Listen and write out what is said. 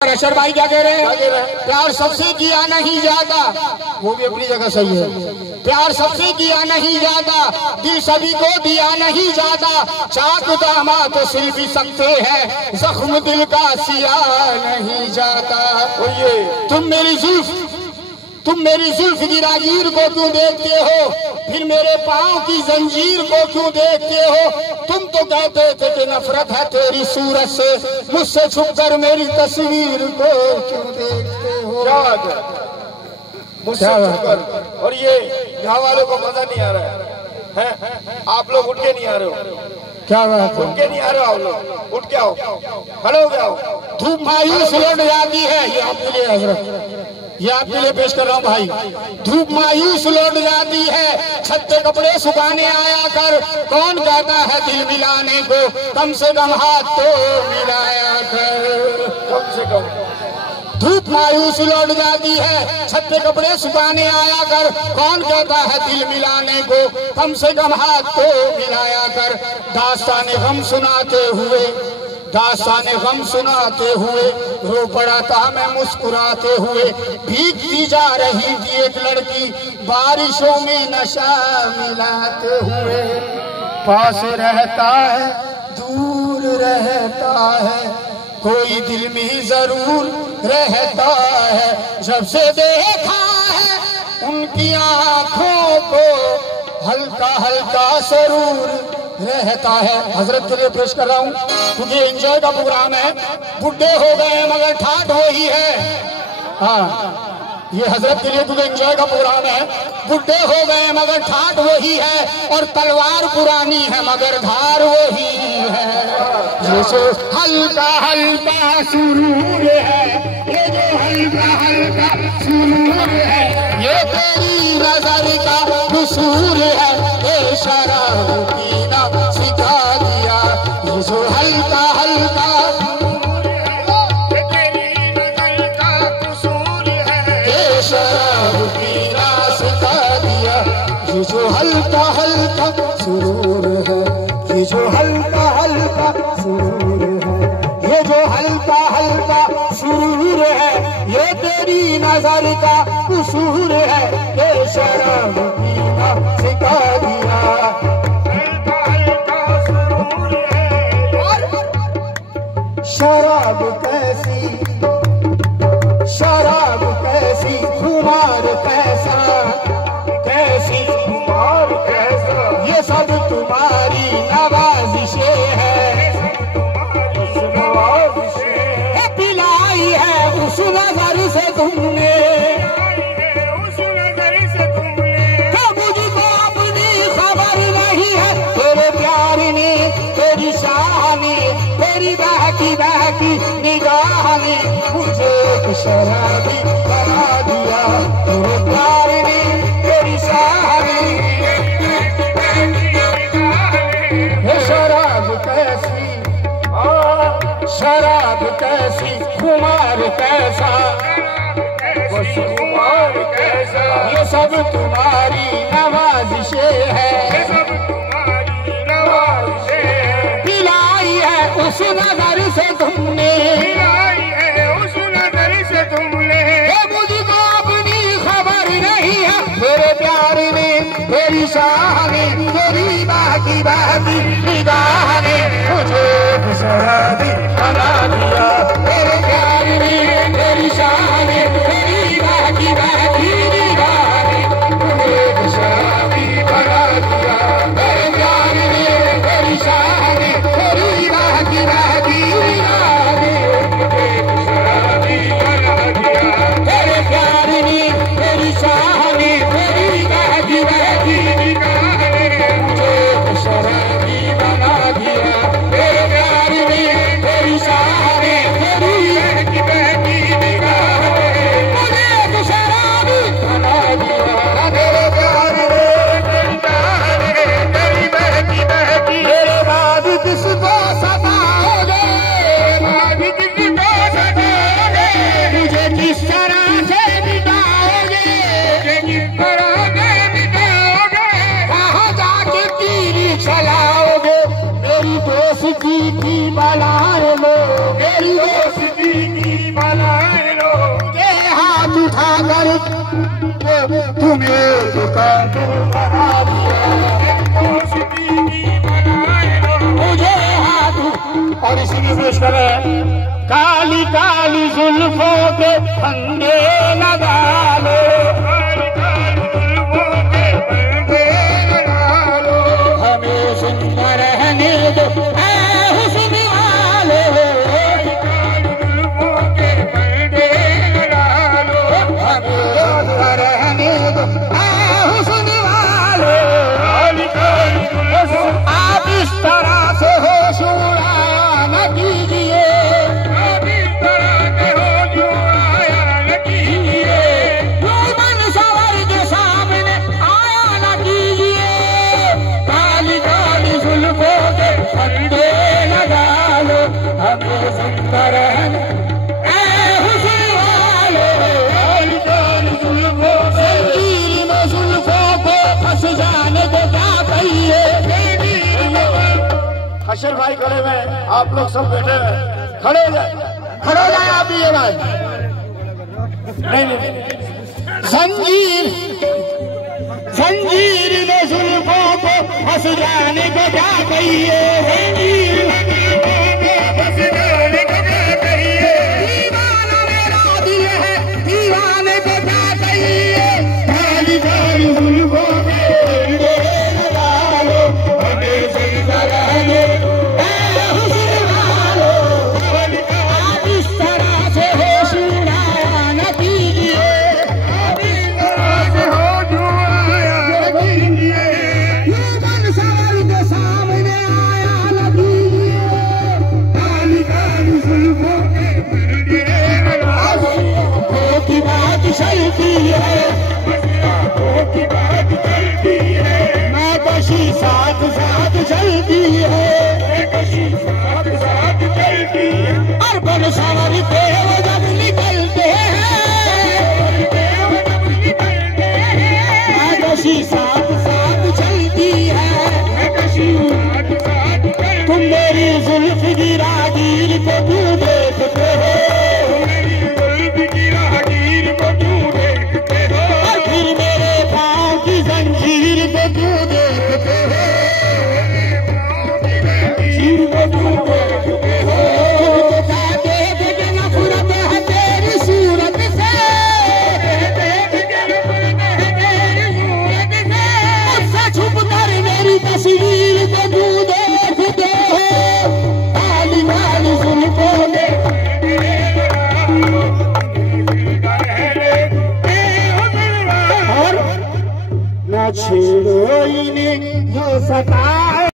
अशर भाई क्या कह रहे हैं? प्यार सबसे किया नहीं जाता, वो भी अपनी जगह सही है। प्यार सबसे किया नहीं जाता, दिल सभी को दिया नहीं जाता। चाक दामा तो सिल भी सकते हैं, जख्म दिल का सिया नहीं जाता। तुम मेरी जुल्फ की रागीर को क्यों देखते हो, फिर मेरे पाँव की जंजीर को क्यों देखते हो? तुम तो कहते थे कि नफरत है तेरी सूरत से, मुझसे छुपकर मेरी तस्वीर को क्यों देखते हो? क्या बात है, मुझसे छुपकर। और ये यहाँ वालों को मजा नहीं आ रहा है? आप लोग उठ के नहीं आ रहे हो? क्या बात है, उठ के नहीं आ रहे हो? आप लोग उठ के आओ, खड़े हो गए आओ। धूप मायूस लौट जाती है, ये आपके लिए हजरत, ये आपके लिए पेश कर रहा हूँ भाई। धूप मायूस लौट जाती है, छत पे कपड़े सुखाने आया कर। कौन कहता है दिल मिलाने को, कम से कम हाथ तो मिलाया कर। कम से कम धूप मायूस लौट जाती है, छत पे कपड़े सुखाने आया कर। कौन कहता है दिल मिलाने को, कम से कम हाथ तो मिलाया कर। दास्ताने गम सुनाते हुए रो पड़ा था मैं मुस्कुराते हुए। भीगती जा रही थी एक लड़की बारिशों में नशा मिलाते हुए। पास रहता है दूर रहता है, कोई दिल में जरूर रहता है। जब से देखा है उनकी आंखों को, हल्का हल्का सरूर रहता है। हजरत के लिए पेश कर रहा हूँ क्योंकि एंजॉय का प्रोग्राम है। बुढ़े हो गए मगर ठाठ वही है। हाँ, ये हजरत के लिए क्योंकि एंजॉय का प्रोग्राम है। बुढ़े हो गए मगर ठाठ वही है, और तलवार पुरानी है मगर धार वही है। ये जो हल्का हल्का सुरूर है, ये जो हल्का हल्का सुरूर है, ये तेरी नजर का कसूर है। ये शराब पीना सिखा दिया, ये जो हल्का हल्का शराब पीना सिखा दिया। ये जो हल्का हल्का सुरूर है, ये जो हल्का हल्का सुरूर है, ये जो हल्का हल्का सुरूर है, ये तेरी नजर का कसूर है। ये शराब पीना सिखा दिया। हल्का हल्का सुरूर है। शराब कैसी खुमार कैसा, कैसी खुमार कैसा, ये सब तुम्हारी नवाजिशें है। पिलाई है उस नजर से तुमने, तो मुझको अपनी खबर नहीं है। तेरे प्यार ने, तेरी शाह ने, तेरी बहकी बहकी निगाह ने मुझे एक शराबी बना दिया। तेरे प्यार ने, तेरी शाह ने, शराब कैसी खुमार कैसा, ये सब तुम्हारी नवाजिशें है। पिलाई है उस नजर से तुमने, मुझको अपनी खबर नहीं है। तेरे प्यार ने, तेरी शाह ने, तेरी बाकी बाकी निगाह ने मुझे शराबी बना दिया। तेरे प्यार ने, तेरी शाह ने, तेरी बाकी बाकी निगाह ने मुझे शराबी बना दिया। तेरे प्यार ने, तेरी शाह ने, तेरी बाकी बाकी निगाह ने मुझे शराबी बना दिया। तेरे प्यार ने, तेरी शाह ने, तेरी बाकी बाकी निगाह ने मुझे शराबी बना दिया। तेरे प्यार ने, तेरी शाह ने उठाकर तुम्हें दुकान बना दिया मुझे हाथ। और इसी पेश करें काली काली जुल्फों के फंदे लगा लो, हमें जिंदा रहने दो ऐ हुस्न वाले, हमें जिंदा रहने दो ऐ हुस्न वाले। आप इस तरह से होश उड़ाया न कीजिए, अशर भाई खड़े हुए, आप लोग सब बैठे हुए, खड़े हो जाए, खड़े हो जाए आप भी ये भाई। नहीं जंजीर जंजीर में जुल्फों को फंस जाने को क्या कहिए, दीवाना मेरा दिल है दीवाने को क्या कहिए, काली काली जुल्फों के फंदे लगा लो, हमें जिंदा रहने दो ऐ हुस्न वालो। आप इस तरह से होश उड़ाया न कीजिए, यौवन सवर के सामने आया न कीजिए, काली काली जुल्फों के फंदे लगा लो। आंखों की बात चलती है, आंखों की बात चलती है, मैं कशी साथ साथ चलती है, कशी साथ साथ चलती है। और बन संवरते वो जब निकलते हैं, मैं कशी साथ साथ चलती है, तुम मेरी जुल्फ की राहगीर को क्यों देखते हो, और फिर मेरे पाँव की जंजीर को क्यों देखते हो, नफरत है तेरी सूरत से, मुझसे छुप कर मेरी तस्वीर को क्यों देखते हो, काली काली जुल्फों में और न छेड़ो इन्हें जो सता